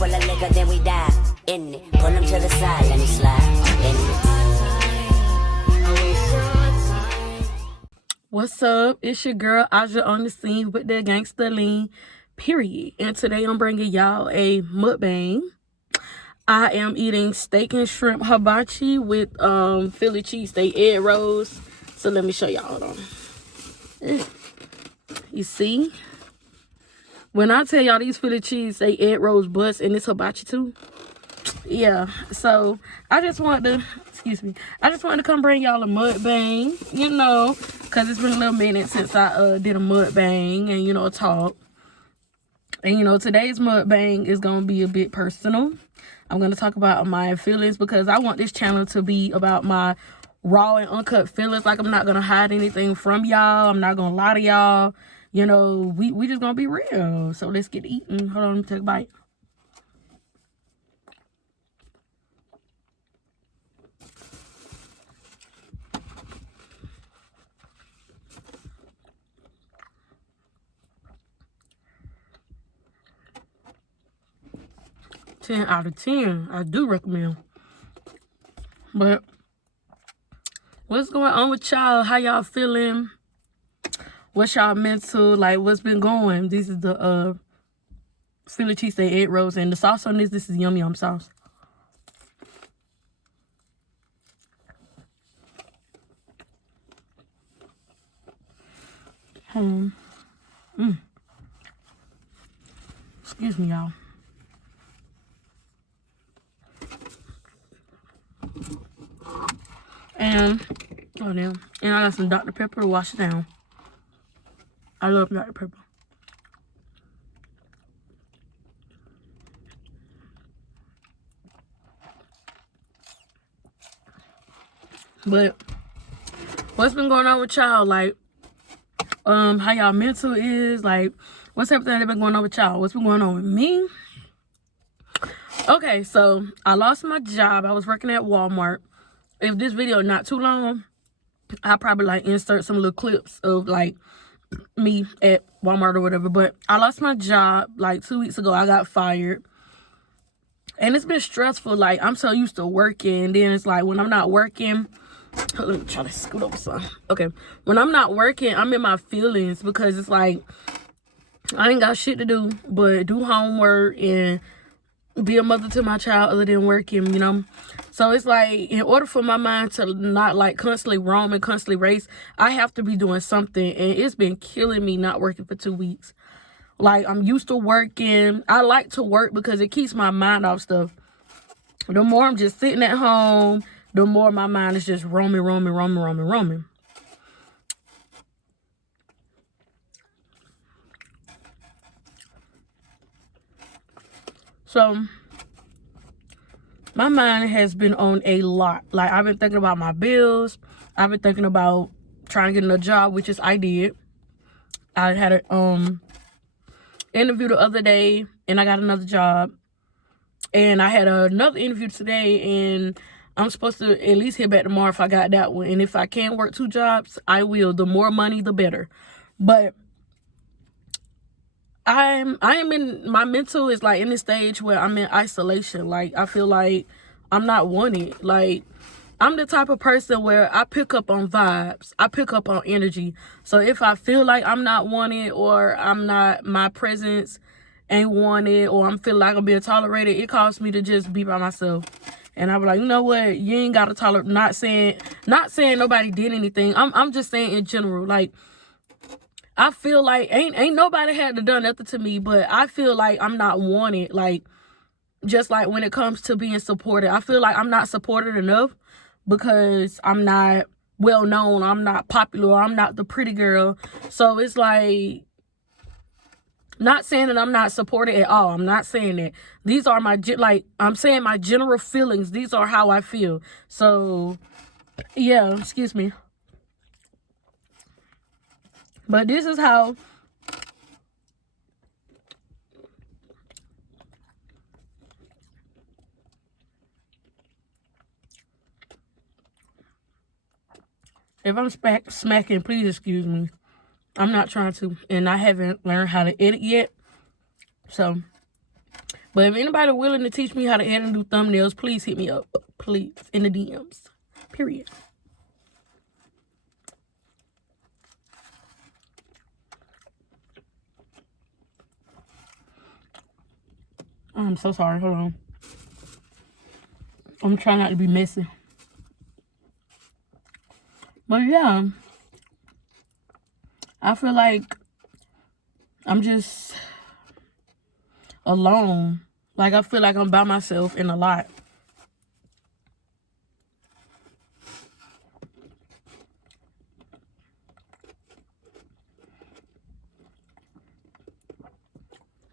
full of liquor, then we die. In it, pull him to the side, let me slide. In it. What's up? It's your girl Aja on the scene with the gangster lean, period. And today I'm bringing y'all a mukbang. I am eating steak and shrimp hibachi with Philly cheesesteak egg rolls. So let me show y'all them. You see? When I tell y'all these Philly cheesesteak egg rolls bust and this hibachi too. Yeah, so I just wanted to come bring y'all a mukbang, you know, because it's been a little minute since I did a mukbang and, you know, talk. And, you know, today's mukbang is going to be a bit personal. I'm going to talk about my feelings because I want this channel to be about my raw and uncut feelings. Like, I'm not going to hide anything from y'all. I'm not going to lie to y'all. You know, we just going to be real. So let's get eating. Hold on, let me take a bite. Ten out of 10. I do recommend. But what's going on with y'all? How y'all feeling? What's y'all mental? Like, what's been going? This is the Philly cheesesteak egg rolls, and the sauce on this is yum yum sauce. Excuse me, y'all. And and I got some Dr. Pepper to wash it down. I love Dr. Pepper. But what's been going on with y'all? Like, how y'all mental is? Like, what's everything that been going on with y'all? What's been going on with me? Okay, so I lost my job. I was working at Walmart. If this video not too long, I'll probably like insert some little clips of like me at Walmart or whatever. But I lost my job like 2 weeks ago. I got fired. And it's been stressful. Like, I'm so used to working. Then it's like when I'm not working, let me try to scoot over some. Okay. When I'm not working, I'm in my feelings because it's like I ain't got shit to do but do homework and be a mother to my child other than working, you know. So it's like, in order for my mind to not like constantly roam and constantly race, I have to be doing something. And it's been killing me not working for 2 weeks. Like, I'm used to working. I like to work because it keeps my mind off stuff. The more I'm just sitting at home, the more my mind is just roaming. So my mind has been on a lot. Like, I've been thinking about my bills. I've been thinking about trying to get another job, which is I did. I had an interview the other day, and I got another job. And I had another interview today, and I'm supposed to at least hear back tomorrow if I got that one. And if I can work 2 jobs, I will. The more money, the better. But I am in, my mental is like in this stage where I'm in isolation. Like, I feel like I'm not wanted. Like, I'm the type of person where I pick up on vibes. I pick up on energy. So if I feel like I'm not wanted, or my presence ain't wanted, or I'm feeling like I'm being tolerated, it causes me to just be by myself. And I be like, you know what? You ain't got to tolerate. Not saying nobody did anything. I'm just saying in general. Like, I feel like ain't nobody had to done nothing to me, but I feel like I'm not wanted. Like, just like when it comes to being supported, I feel like I'm not supported enough because I'm not well known. I'm not popular. I'm not the pretty girl. So it's like, not saying that I'm not supported at all. I'm not saying that. These are my, like, I'm saying my general feelings. These are how I feel. So, yeah, excuse me. But this is how if I'm smacking, please excuse me. I'm not trying to, and I haven't learned how to edit yet. So But if anybody willing to teach me how to edit and do thumbnails, please hit me up. Please, in the DMs. Period. I'm so sorry. Hold on. I'm trying not to be messy. But yeah, I feel like I'm just alone. Like, I feel like I'm by myself in a lot.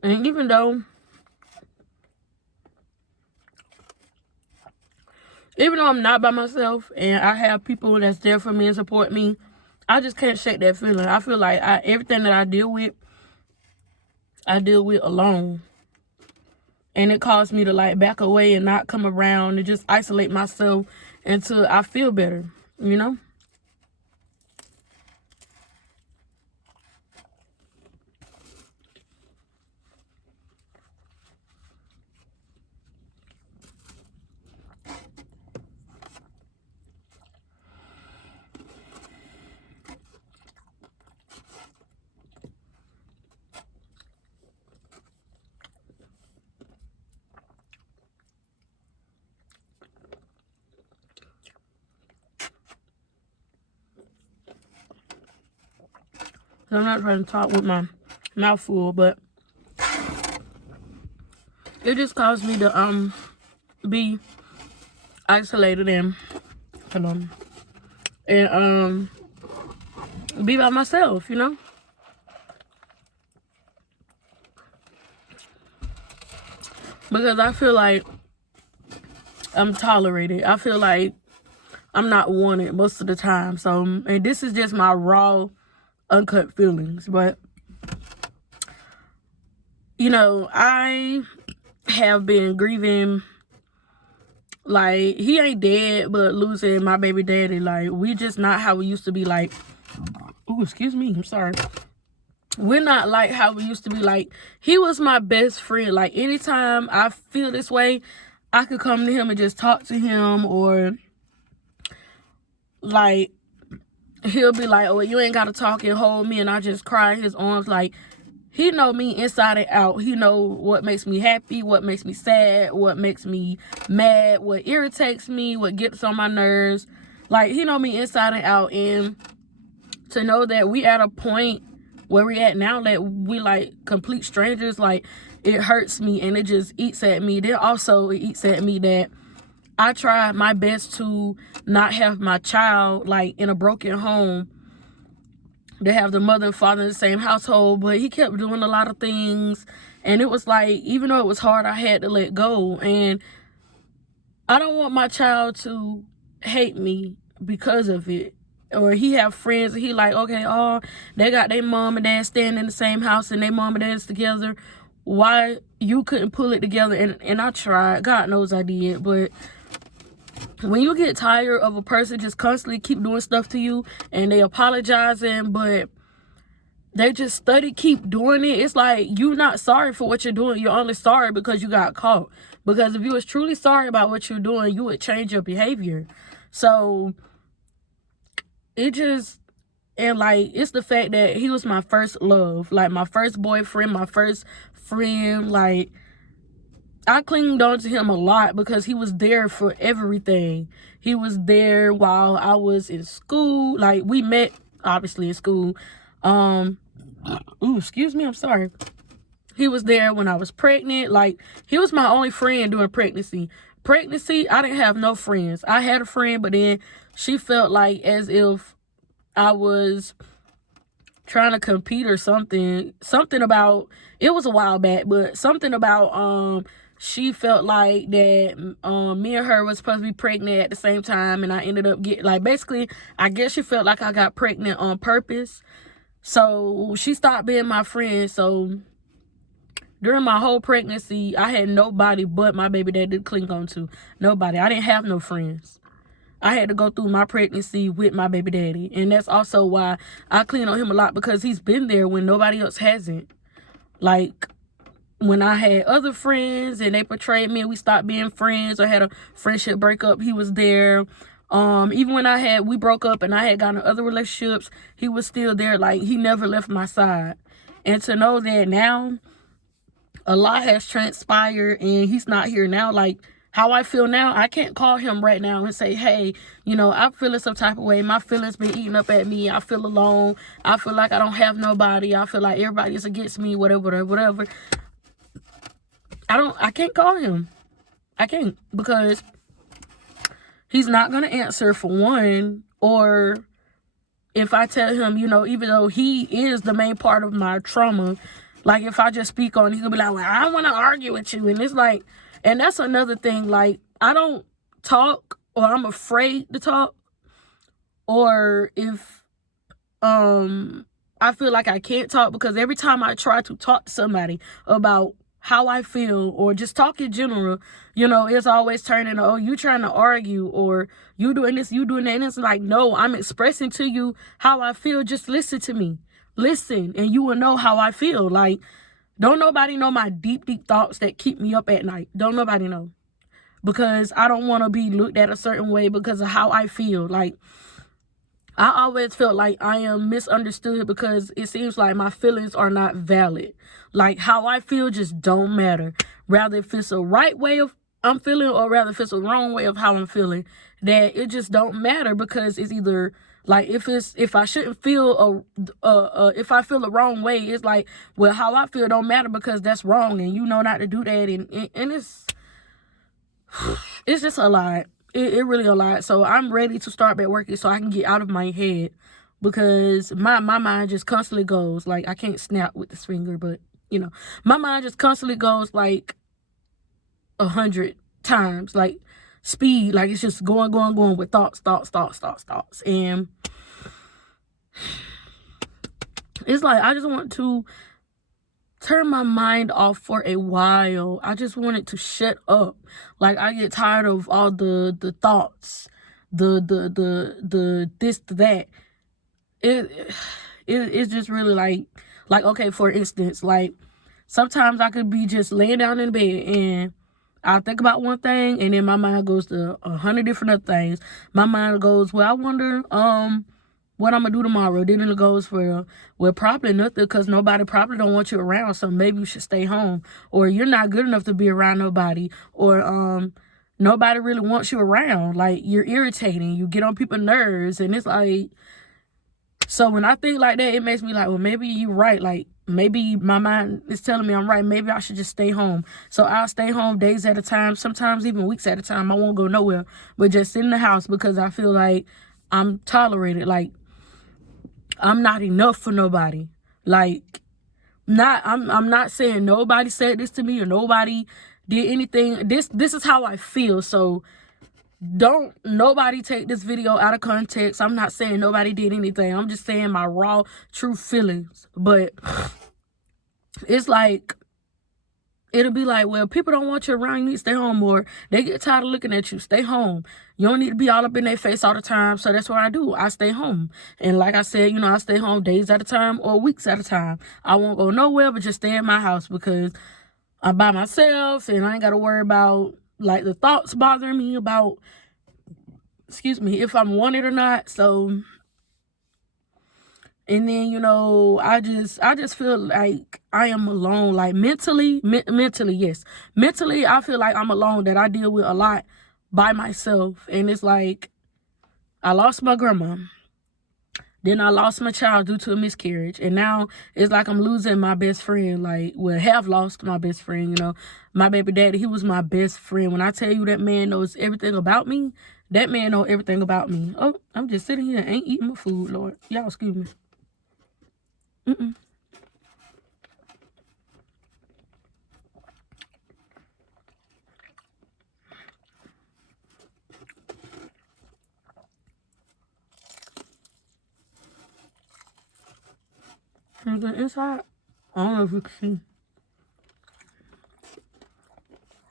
And even though I'm not by myself and I have people that's there for me and support me, I just can't shake that feeling. I feel like everything that I deal with alone. And it caused me to like back away and not come around and just isolate myself until I feel better, you know? I'm not trying to talk with my mouth full, but it just caused me to be isolated and be by myself, you know? Because I feel like I'm tolerated. I feel like I'm not wanted most of the time. So, and this is just my raw, uncut feelings. But, you know, I have been grieving. Like, he ain't dead, but losing my baby daddy. Like, we just not how we used to be. Like, oh, excuse me. I'm sorry. We're not like how we used to be. Like, he was my best friend. Like, anytime I feel this way, I could come to him and just talk to him. Or, like, he'll be like, oh, you ain't got to talk and hold me. And I just cry in his arms. Like, he know me inside and out. He know what makes me happy, what makes me sad, what makes me mad, what irritates me, what gets on my nerves. Like, he know me inside and out. And to know that we at a point where we at now that we like complete strangers, like, it hurts me and it just eats at me. Then also it eats at me that I tried my best to not have my child like in a broken home. They have the mother and father in the same household, but he kept doing a lot of things. And it was like, even though it was hard, I had to let go. And I don't want my child to hate me because of it. Or he have friends and he like, okay, oh, they got their mom and dad staying in the same house and their mom and dad's together. Why you couldn't pull it together? And I tried. God knows I did. But when you get tired of a person just constantly keep doing stuff to you and they apologizing, but they just keep doing it, it's like you're not sorry for what you're doing. You're only sorry because you got caught. Because if you was truly sorry about what you're doing, you would change your behavior. So it just, and like, it's the fact that he was my first love, like my first boyfriend, my first friend. Like, I clinged on to him a lot because he was there for everything. He was there while I was in school. Like, we met obviously in school. Excuse me, I'm sorry. He was there when I was pregnant. Like, he was my only friend during pregnancy. I didn't have no friends. I had a friend, but then she felt like as if I was trying to compete or something. Something about, it was a while back, but something about, she felt like that me and her was supposed to be pregnant at the same time, and I ended up getting, like, basically, I guess she felt like I got pregnant on purpose. So she stopped being my friend. So during my whole pregnancy, I had nobody but my baby daddy to cling on to. Nobody. I didn't have no friends. I had to go through my pregnancy with my baby daddy. And that's also why I cling on him a lot, because he's been there when nobody else hasn't. Like, when I had other friends and they betrayed me and we stopped being friends or had a friendship breakup, he was there. Even when we broke up and I had gotten other relationships, he was still there. Like, he never left my side. And to know that now a lot has transpired and he's not here now, like, how I feel now, I can't call him right now and say, hey, I'm feeling some type of way. My feelings been eating up at me. I feel alone. I feel like I don't have nobody. I feel like everybody's against me, whatever. I can't call him. I can't, because he's not going to answer, for one. Or if I tell him, even though he is the main part of my trauma, like, if I just speak on it, he's going to be like, well, I don't want to argue with you. And it's like, and that's another thing. Like, I don't talk, or I'm afraid to talk. Or if I feel like I can't talk, because every time I try to talk to somebody about how I feel, or just talk in general, it's always turning, oh, you trying to argue, or you doing this, you doing that. And it's like, no, I'm expressing to you how I feel. Just listen to me. Listen, and you will know how I feel. Like, don't nobody know my deep thoughts that keep me up at night. Don't nobody know. Because I don't want to be looked at a certain way because of how I feel. Like, I always felt like I am misunderstood because it seems like my feelings are not valid. Like, how I feel just don't matter. Rather if it's a right way of I'm feeling, or rather if it's a wrong way of how I'm feeling, that it just don't matter, because it's either like, if I shouldn't feel if I feel the wrong way, it's like, well, how I feel don't matter because that's wrong, and not to do that, and it's just a lot. It really a lot. So I'm ready to start back working so I can get out of my head, because my mind just constantly goes, like, I can't snap with this finger, but my mind just constantly goes like 100 times, like speed, like it's just going with thoughts. And it's like, I just want to turn my mind off for a while. I just want it to shut up. Like, I get tired of all the thoughts, the this, that. It's just really like, okay, for instance, like, sometimes I could be just laying down in bed and I think about one thing, and then my mind goes to 100 different other things. My mind goes, well, I wonder what I'm gonna do tomorrow. Then it goes, well, probably nothing, because nobody probably don't want you around, so maybe you should stay home. Or you're not good enough to be around nobody. Or nobody really wants you around. Like, you're irritating. You get on people's nerves, and it's like, so when I think like that, it makes me like, well, maybe you're right. Like, maybe my mind is telling me I'm right. Maybe I should just stay home. So I'll stay home days at a time, sometimes even weeks at a time. I won't go nowhere, but just sit in the house, because I feel like I'm tolerated. Like, I'm not enough for nobody. Like, I'm not saying nobody said this to me or nobody did anything. This is how I feel. So don't nobody take this video out of context. I'm not saying nobody did anything. I'm just saying my raw, true feelings. But it's like, it'll be like, well, people don't want you around. You need to stay home. Or they get tired of looking at you. Stay home. You don't need to be all up in their face all the time. So that's what I do. I stay home. And like I said, I stay home days at a time or weeks at a time. I won't go nowhere, but just stay in my house, because I'm by myself and I ain't got to worry about, like, the thoughts bothering me about, if I'm wanted or not. So, and then, I just feel like I am alone, like mentally, yes. Mentally, I feel like I'm alone, that I deal with a lot by myself. And it's like, I lost my grandma. Then I lost my child due to a miscarriage. And now it's like I'm losing my best friend. Like, well, have lost my best friend, My baby daddy, he was my best friend. When I tell you that man knows everything about me, that man knows everything about me. Oh, I'm just sitting here, ain't eating my food, Lord. Y'all excuse me. And the inside, I don't know if you can see.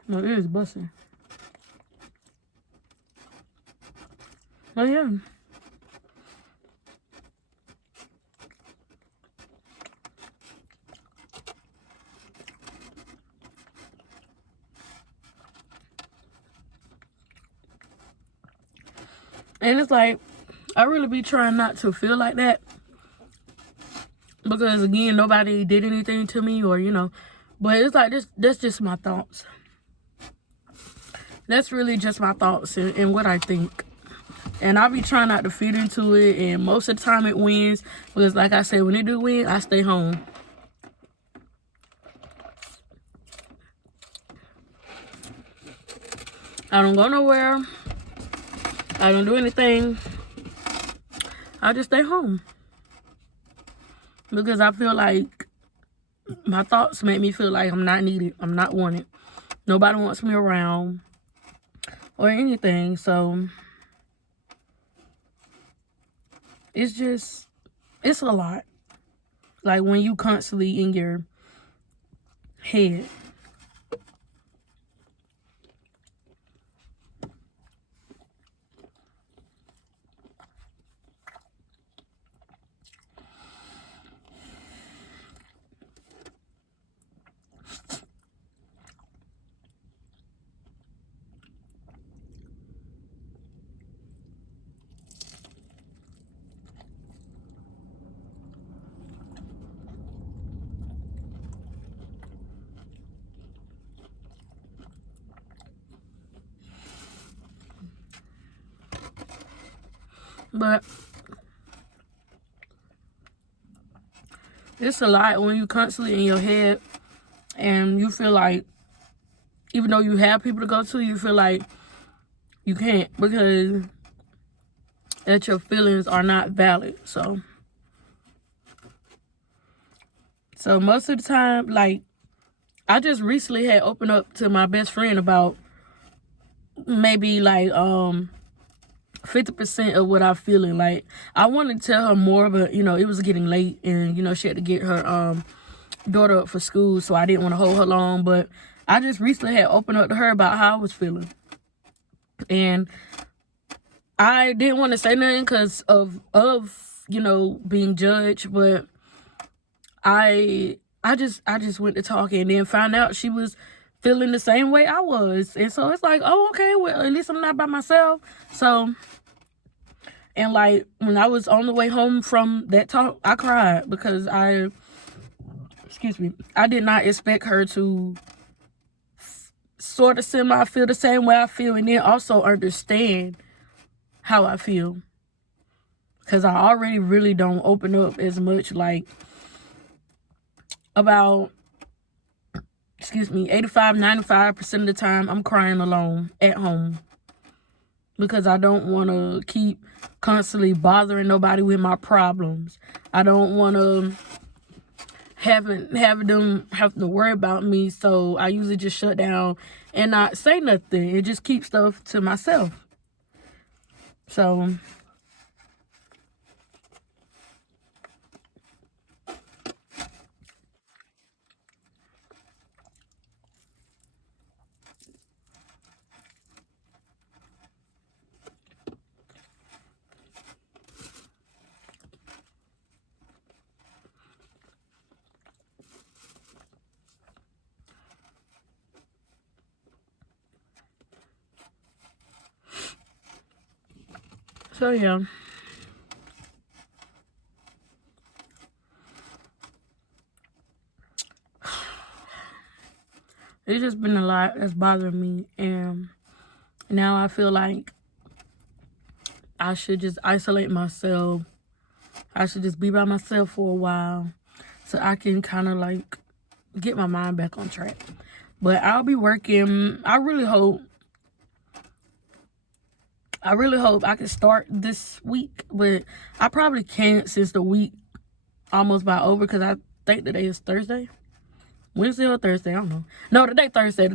No, it is busting. Oh, yeah. And it's like, I really be trying not to feel like that. Because, again, nobody did anything to me or, But it's like, that's just my thoughts. That's really just my thoughts and what I think. And I be trying not to feed into it. And most of the time it wins. Because, like I said, when it do win, I stay home. I don't go nowhere. I don't do anything. I just stay home. Because I feel like my thoughts make me feel like I'm not needed. I'm not wanted. Nobody wants me around or anything. So it's a lot. Like when you constantly in your head. But it's a lot when you constantly in your head and you feel like, even though you have people to go to, you feel like you can't because that your feelings are not valid. So most of the time, like, I just recently had opened up to my best friend about maybe like 50% of what I'm feeling. Like, I wanted to tell her more, but it was getting late and she had to get her daughter up for school, so I didn't want to hold her long. But I just recently had opened up to her about how I was feeling. And I didn't want to say nothing because of being judged, but I just went to talking and then found out she was feeling the same way I was. And so it's like, oh, okay, well, at least I'm not by myself. So, and like when I was on the way home from that talk, I cried because I did not expect her to sort of semi feel the same way I feel and then also understand how I feel. Because I already really don't open up as much. Like, about 85-95% of the time I'm crying alone at home because I don't want to keep constantly bothering nobody with my problems. I don't want to having them have to worry about me, so I usually just shut down and not say nothing and just keep stuff to myself. So yeah. It's just been a lot that's bothering me, and now I feel like I should just isolate myself. I should just be by myself for a while so I can kind of like get my mind back on track. But I'll be working. I really hope I can start this week, but I probably can't since the week almost about over because I think today is Thursday. Wednesday or Thursday, I don't know. No, today Thursday.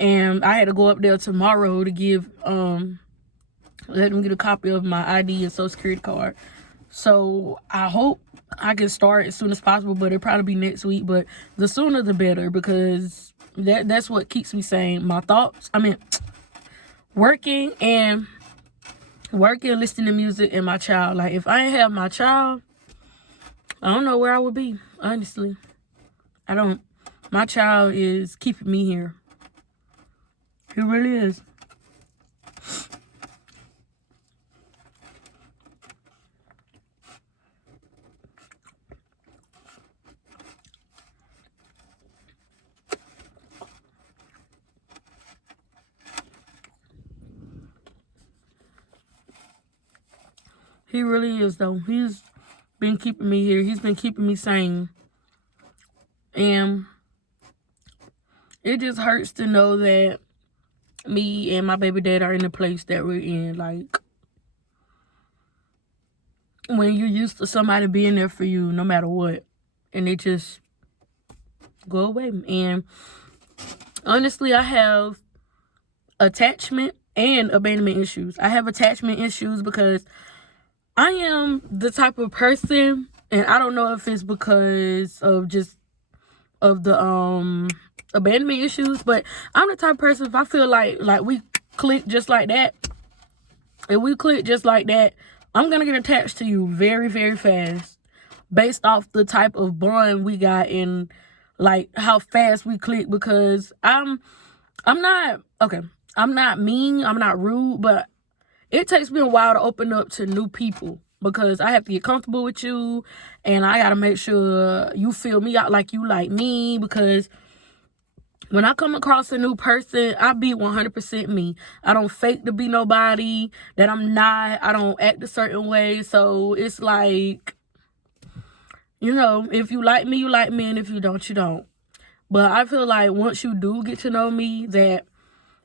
And I had to go up there tomorrow to give let them get a copy of my ID and social security card. So I hope I can start as soon as possible, but it'll probably be next week. But the sooner the better, because that's what keeps me sane. My thoughts, working, listening to music, and my child. Like, if I ain't have my child, I don't know where I would be, honestly. I don't. My child is keeping me here. He really is. He really is, though. He's been keeping me here. He's been keeping me sane. And it just hurts to know that me and my baby dad are in the place that we're in. Like, when you're used to somebody being there for you no matter what, and they just go away. And honestly, I have attachment and abandonment issues. I have attachment issues because I am the type of person, and I don't know if it's because of just of the abandonment issues, but I'm the type of person, if I feel like we click just like that, if we click just like that, I'm gonna get attached to you very, very fast, based off the type of bond we got and like how fast we click. Because I'm not mean, I'm not rude, but it takes me a while to open up to new people, because I have to get comfortable with you, and I gotta make sure you feel me out like you like me. Because when I come across a new person, I be 100% me. I don't fake to be nobody that I'm not. I don't act a certain way. So it's like, you know, if you like me, you like me, and if you don't, you don't. But I feel like once you do get to know me, that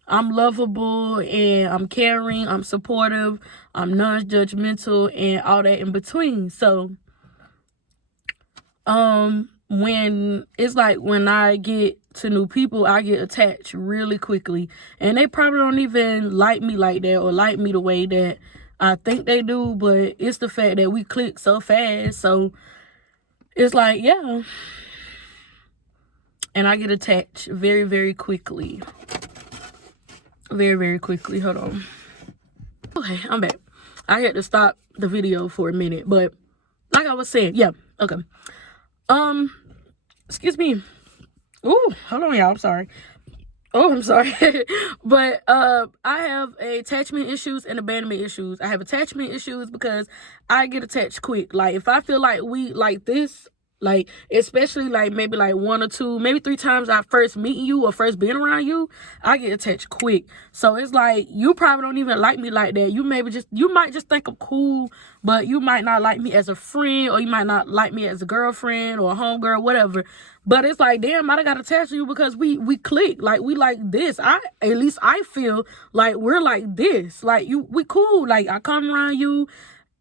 I'm lovable and I'm caring, I'm supportive, I'm non-judgmental, and all that in between. So, when it's like when I get to new people, I get attached really quickly. And they probably don't even like me like that or like me the way that I think they do, but it's the fact that we click so fast. So it's like, yeah. And I get attached very, very quickly. Very, very quickly. Hold on. Okay, I'm back. I had to stop the video for a minute, but like I was saying, yeah, okay. Excuse me. Ooh, hold on, y'all. I'm sorry. Oh, I'm sorry. But I have attachment issues and abandonment issues. I have attachment issues because I get attached quick. Like, if I feel like we like this, like, especially like maybe like 1 or 2, maybe 3 times I first meeting you or first being around you, I get attached quick. So it's like, you probably don't even like me like that. You might just think I'm cool, but you might not like me as a friend, or you might not like me as a girlfriend or a homegirl, whatever. But it's like, damn, I got attached to you because we click. Like, we like this. At least I feel like we're like this. Like, we cool. Like, I come around you,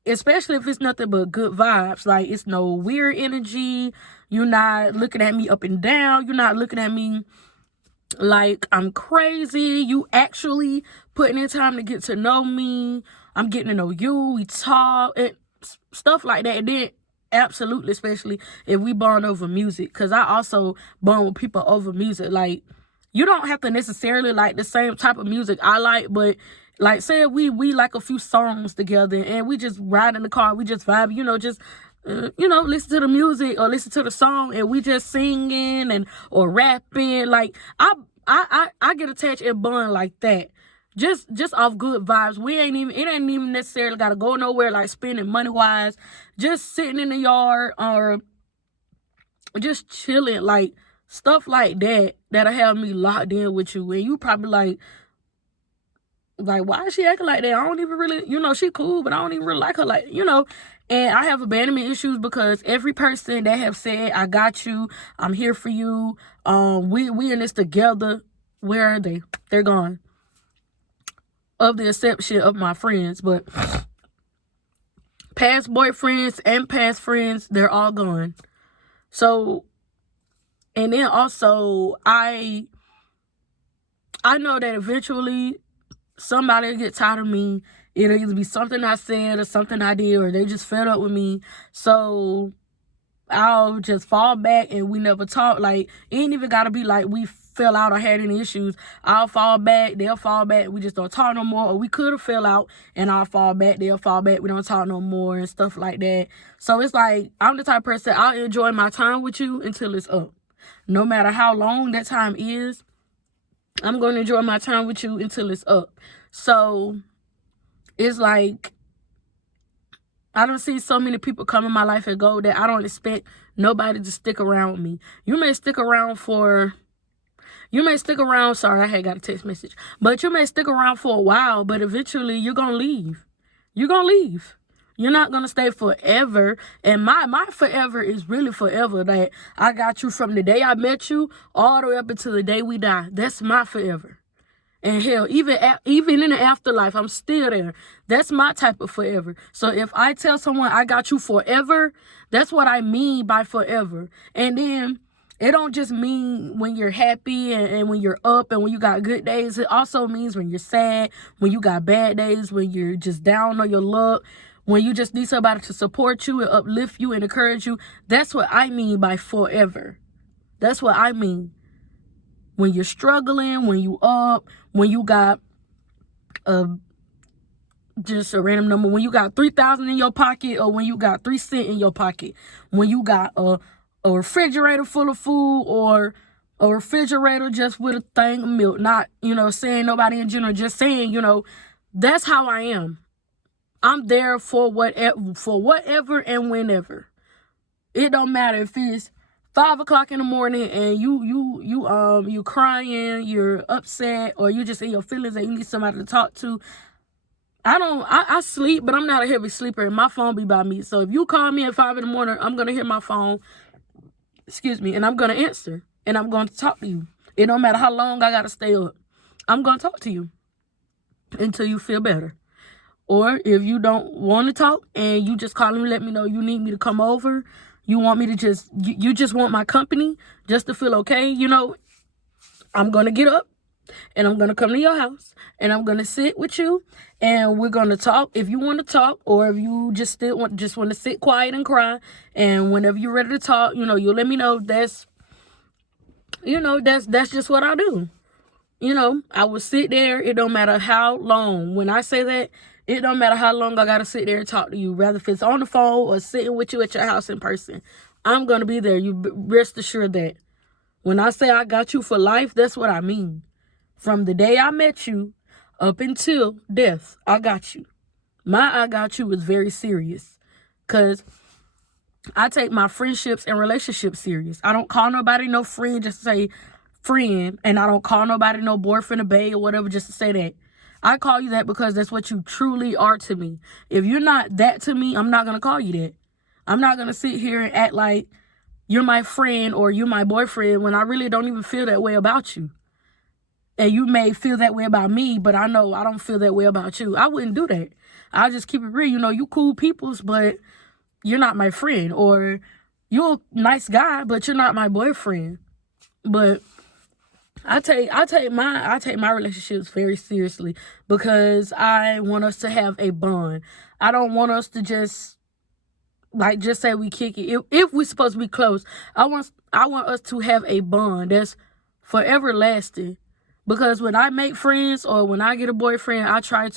especially if it's nothing but good vibes. Like, it's no weird energy. You're not looking at me up and down. You're not looking at me like I'm crazy. You actually putting in time to get to know me. I'm getting to know you. We talk and stuff like that. And then absolutely, especially if we bond over music, because I also bond with people over music. Like, you don't have to necessarily like the same type of music I like, but like, say we like a few songs together and we just ride in the car, we just vibe, just listen to the music or listen to the song, and we just singing and or rapping. Like, I get attached and bond like that. Just off good vibes. It ain't even necessarily gotta go nowhere, like spending money wise. Just sitting in the yard or just chilling, like stuff like that'll have me locked in with you. And you probably like, why is she acting like that? I don't even really, she cool, but I don't even really like her, like, And I have abandonment issues because every person that have said, I got you, I'm here for you, we in this together, where are they? They're gone. Of the exception of my friends, but past boyfriends and past friends, they're all gone. So, and then also, I know that eventually somebody will get tired of me. It'll either be something I said or something I did, or they just fed up with me. So I'll just fall back and we never talk. Like, it ain't even gotta be like we fell out or had any issues. I'll fall back, they'll fall back, we just don't talk no more. Or we could have fell out and I'll fall back, they'll fall back, we don't talk no more and stuff like that. So it's like, I'm the type of person, I'll enjoy my time with you until it's up. No matter how long that time is, I'm going to enjoy my time with you until it's up. So it's like, I don't see so many people come in my life and go that I don't expect nobody to stick around with me. You may stick around, sorry, I had got a text message. But you may stick around for a while, but eventually you're going to leave. You're going to leave. You're not going to stay forever. And my forever is really forever. That I got you from the day I met you all the way up until the day we die. That's my forever. And hell, even in the afterlife, I'm still there. That's my type of forever. So if I tell someone I got you forever, that's what I mean by forever. And then it don't just mean when you're happy and when you're up and when you got good days. It also means when you're sad, when you got bad days, when you're just down on your luck, when you just need somebody to support you and uplift you and encourage you. That's what I mean by forever. That's what I mean. When you're struggling, when you up, when you got just a random number, when you got 3,000 in your pocket, or when you got 3 cents in your pocket, when you got a refrigerator full of food, or a refrigerator just with a thing of milk. Not, saying nobody in general, just saying, that's how I am. I'm there for whatever and whenever. It don't matter if it's 5 o'clock in the morning and you crying, you're upset, or you just in your feelings and you need somebody to talk to. I sleep, but I'm not a heavy sleeper, and my phone be by me. So if you call me at 5 in the morning, I'm gonna hear my phone, and I'm gonna answer, and I'm going to talk to you. It don't matter how long I gotta stay up. I'm gonna talk to you until you feel better. Or if you don't want to talk and you just call me, let me know you need me to come over. You want me to you just want my company just to feel okay. I'm going to get up and I'm going to come to your house and I'm going to sit with you and we're going to talk if you want to talk, or if you just still want to sit quiet and cry. And whenever you're ready to talk, you'll let me know. That's just what I do. I will sit there. It don't matter how long. When I say that, it don't matter how long I got to sit there and talk to you, rather if it's on the phone or sitting with you at your house in person. I'm going to be there. You rest assured that. When I say I got you for life, that's what I mean. From the day I met you up until death, I got you. My I got you is very serious, because I take my friendships and relationships serious. I don't call nobody no friend just to say friend, and I don't call nobody no boyfriend or bae or whatever just to say that. I call you that because that's what you truly are to me. If you're not that to me, I'm not going to call you that. I'm not going to sit here and act like you're my friend or you're my boyfriend when I really don't even feel that way about you. And you may feel that way about me, but I know I don't feel that way about you. I wouldn't do that. I'll just keep it real. You cool peoples, but you're not my friend. Or you're a nice guy, but you're not my boyfriend. But I take my relationships very seriously, because I want us to have a bond. I don't want us to just say we kick it. If we're supposed to be close, I want us to have a bond that's forever lasting. Because when I make friends or when I get a boyfriend, I try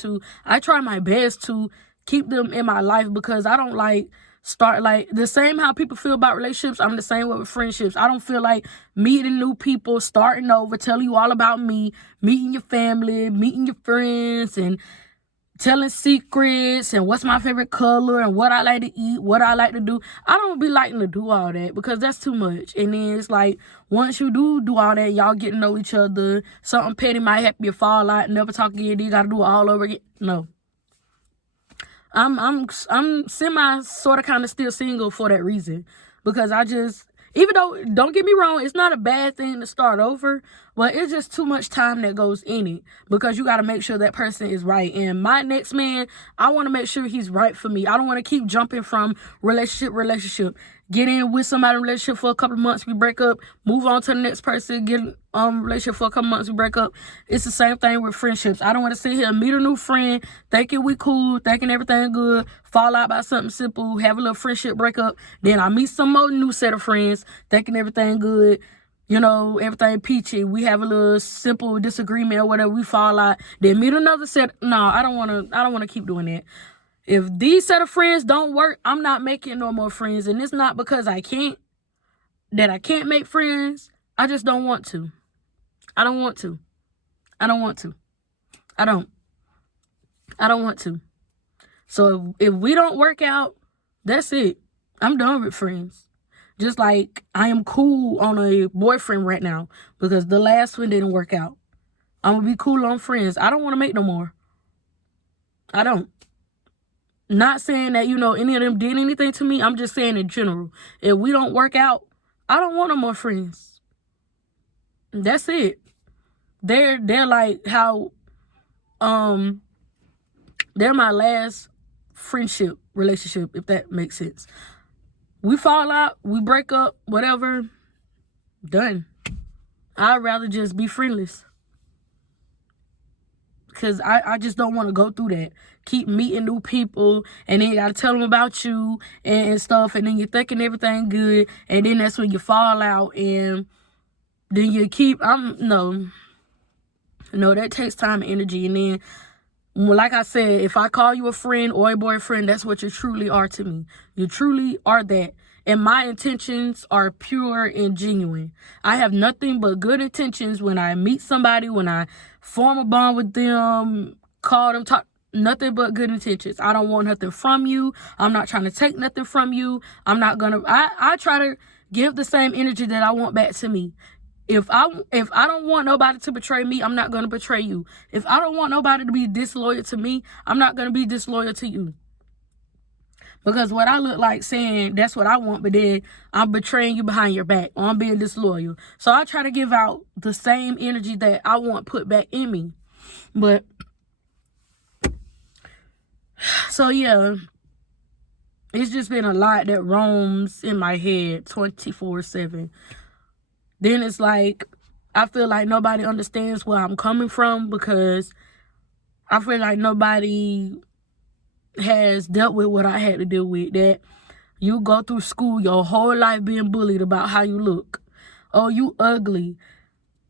my best to keep them in my life, because I don't start the same how people feel about relationships. I'm the same way with friendships. I don't feel like meeting new people, starting over, telling you all about me, meeting your family, meeting your friends, and telling secrets and what's my favorite color and what I like to eat, what I like to do. I don't be liking to do all that, because that's too much. And then it's once you do all that, y'all get to know each other. Something petty might happen, you fall out, never talk again. You got to do it all over again. No. I'm semi sort of kind of still single for that reason, because even though, don't get me wrong, it's not a bad thing to start over, but it's just too much time that goes in it, because you got to make sure that person is right. And my next man, I want to make sure he's right for me. I don't want to keep jumping from relationship. Get in with somebody in a relationship for a couple of months, we break up, move on to the next person, get in relationship for a couple months, we break up. It's the same thing with friendships. I don't want to sit here and meet a new friend, thinking we cool, thinking everything good, fall out by something simple, have a little friendship breakup. Then I meet some more new set of friends, thinking everything good, everything peachy. We have a little simple disagreement or whatever, we fall out. Then meet another set. No, I don't want to keep doing that. If these set of friends don't work, I'm not making no more friends. And it's not because I can't make friends. I just don't want to. I don't want to. I don't want to. So if we don't work out, that's it. I'm done with friends. Just like I am cool on a boyfriend right now, because the last one didn't work out. I'm going to be cool on friends. I don't want to make no more. I don't. Not saying that, any of them did anything to me. I'm just saying in general. If we don't work out, I don't want no more friends. That's it. They're like how they're my last friendship relationship, if that makes sense. We fall out, we break up, whatever, done. I'd rather just be friendless. Because I just don't want to go through that. Keep meeting new people, and then you got to tell them about you and stuff, and then you're thinking everything good, and then that's when you fall out, and then you keep, no, that takes time and energy. And then, like I said, if I call you a friend or a boyfriend, that's what you truly are to me. You truly are that. And my intentions are pure and genuine. I have nothing but good intentions when I meet somebody, when I form a bond with them, call them, talk, nothing but good intentions. I don't want nothing from you. I'm not trying to take nothing from you. I'm not going to, I try to give the same energy that I want back to me. If I don't want nobody to betray me, I'm not going to betray you. If I don't want nobody to be disloyal to me, I'm not going to be disloyal to you. Because what I look like saying, that's what I want, but then I'm betraying you behind your back, or I'm being disloyal. So I try to give out the same energy that I want put back in me. But, so yeah, it's just been a lot that roams in my head 24/7. Then it's like, I feel like nobody understands where I'm coming from, because I feel like nobody has dealt with what I had to deal with. That you go through school your whole life being bullied about how you look. Oh, you ugly.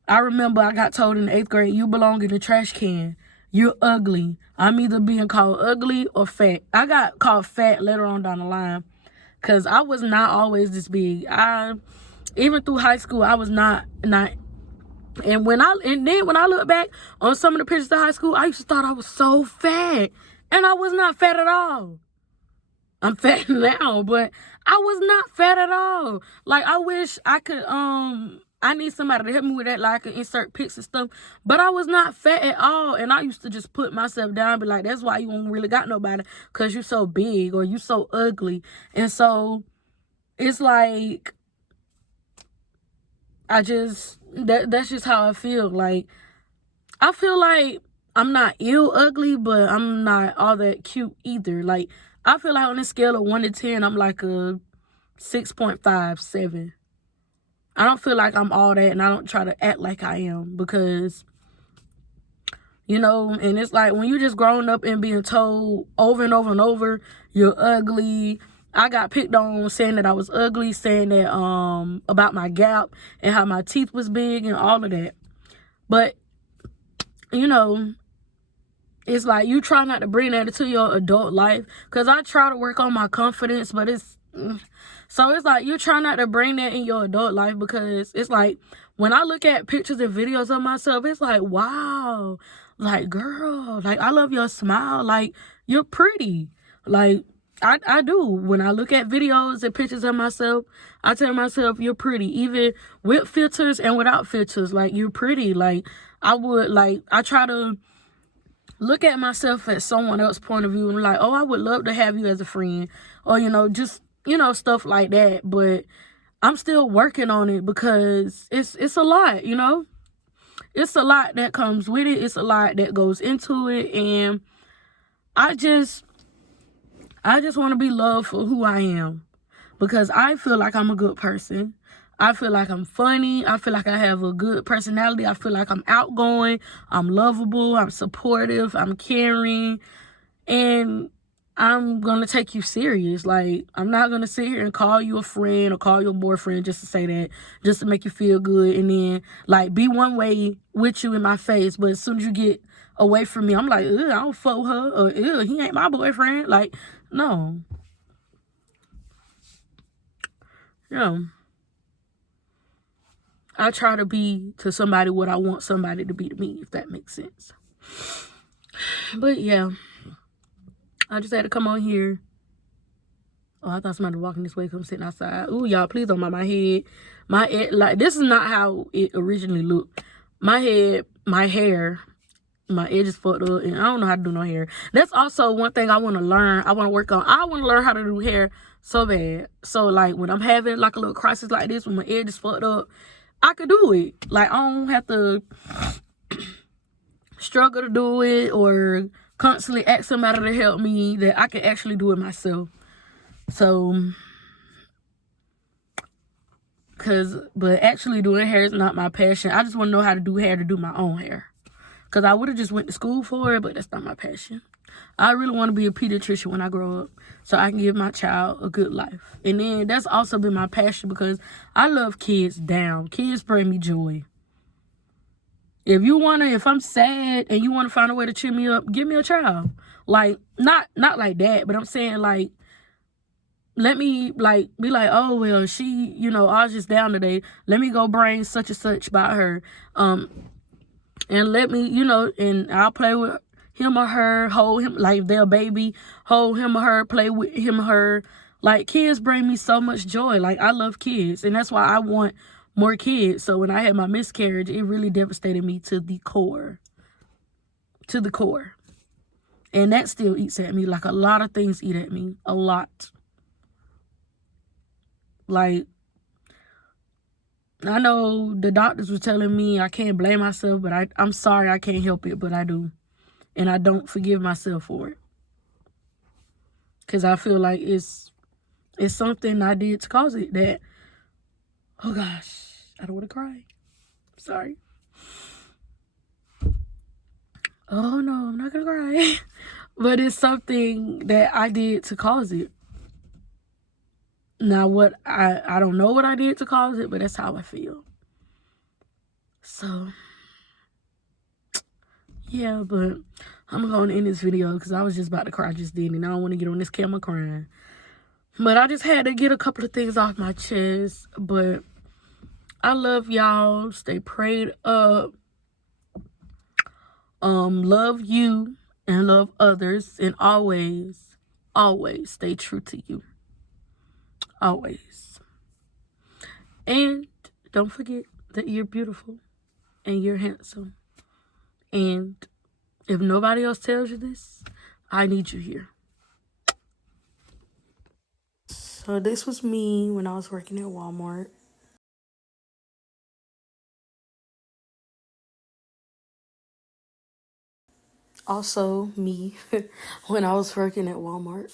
I remember I got told in the 8th grade, you belong in the trash can. You're ugly. I'm either being called ugly or fat. I got called fat later on down the line, because I was not always this big. Even through high school, I was not. And when I look back on some of the pictures of high school, I used to thought I was so fat. And I was not fat at all. I'm fat now, but I was not fat at all. Like, I wish I could, I need somebody to help me with that, like I could insert pics and stuff. But I was not fat at all. And I used to just put myself down and be like, that's why you don't really got nobody, because you so big or you so ugly. And so it's like, that's just how I feel. Like, I feel like I'm not ugly, but I'm not all that cute either. Like, I feel like on a scale of 1 to 10, I'm like a 6.5, 7. I don't feel like I'm all that, and I don't try to act like I am, because, and it's like when you just growing up and being told over and over and over, you're ugly. I got picked on saying that I was ugly, saying that about my gap and how my teeth was big and all of that. But, it's like you try not to bring that into your adult life, because I try to work on my confidence, but so it's like you try not to bring that in your adult life, because it's like when I look at pictures and videos of myself, it's like, wow, like, girl, like, I love your smile, like, you're pretty. Like, I do. When I look at videos and pictures of myself, I tell myself, you're pretty, even with filters and without filters. Like, you're pretty. Like, I try to look at myself at someone else's point of view and like, oh, I would love to have you as a friend, or, just, stuff like that. But I'm still working on it, because it's a lot, it's a lot that comes with it. It's a lot that goes into it. And I just want to be loved for who I am, because I feel like I'm a good person. I feel like I'm funny. I feel like I have a good personality. I feel like I'm outgoing. I'm lovable. I'm supportive. I'm caring. And I'm going to take you serious. Like, I'm not going to sit here and call you a friend or call you a boyfriend just to say that, just to make you feel good. And then, like, be one way with you in my face. But as soon as you get away from me, I'm like, ugh, I don't fuck with her. Or, ugh, he ain't my boyfriend. Like, no. I try to be to somebody what I want somebody to be to me, if that makes sense. But yeah, I just had to come on here. Oh, I thought somebody was walking this way, come sitting outside. Ooh, y'all, please don't mind my head. Like, this is not how it originally looked. My hair My edges fucked up, and I don't know how to do no hair. That's also one thing I want to learn. I want to work on. I want to learn how to do hair so bad. So like when I'm having like a little crisis like this, when my edges fucked up, I could do it. Like I don't have to struggle to do it or constantly ask somebody to help me. That I can actually do it myself. So, but actually doing hair is not my passion. I just want to know how to do hair to do my own hair. Because I would have just went to school for it, but that's not my passion. I really want to be a pediatrician when I grow up so I can give my child a good life. And then that's also been my passion because I love kids down. Kids bring me joy. If I'm sad and you want to find a way to cheer me up, give me a child. Like, not like that, but I'm saying like, let me like be like, oh well, she, I was just down today. Let me go bring such and such by her. And let me, and I'll play with him or her, hold him like their baby, hold him or her, play with him or her. Like, kids bring me so much joy. Like, I love kids, and that's why I want more kids. So when I had my miscarriage, it really devastated me to the core. To the core. And that still eats at me. Like, a lot of things eat at me. A lot. Like, I know the doctors were telling me I can't blame myself, but I'm sorry, I can't help it, but I do. And I don't forgive myself for it. Because I feel like it's something I did to cause it that, oh gosh, I don't want to cry. Sorry. Oh no, I'm not going to cry. But it's something that I did to cause it. Now, I don't know what I did to cause it, but that's how I feel. So, yeah, but I'm going to end this video because I was just about to cry just then, and I don't want to get on this camera crying. But I just had to get a couple of things off my chest. But I love y'all. Stay prayed up. Love you and love others, and always stay true to you. Always. And don't forget that you're beautiful and you're handsome. And if nobody else tells you this, I need you here. So this was me when I was working at Walmart. Also me when I was working at Walmart.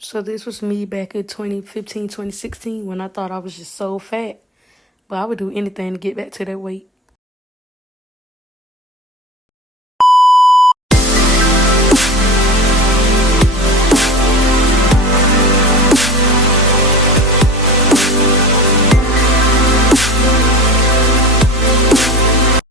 So this was me back in 2015, 2016 when I thought I was just so fat. But I would do anything to get back to that weight.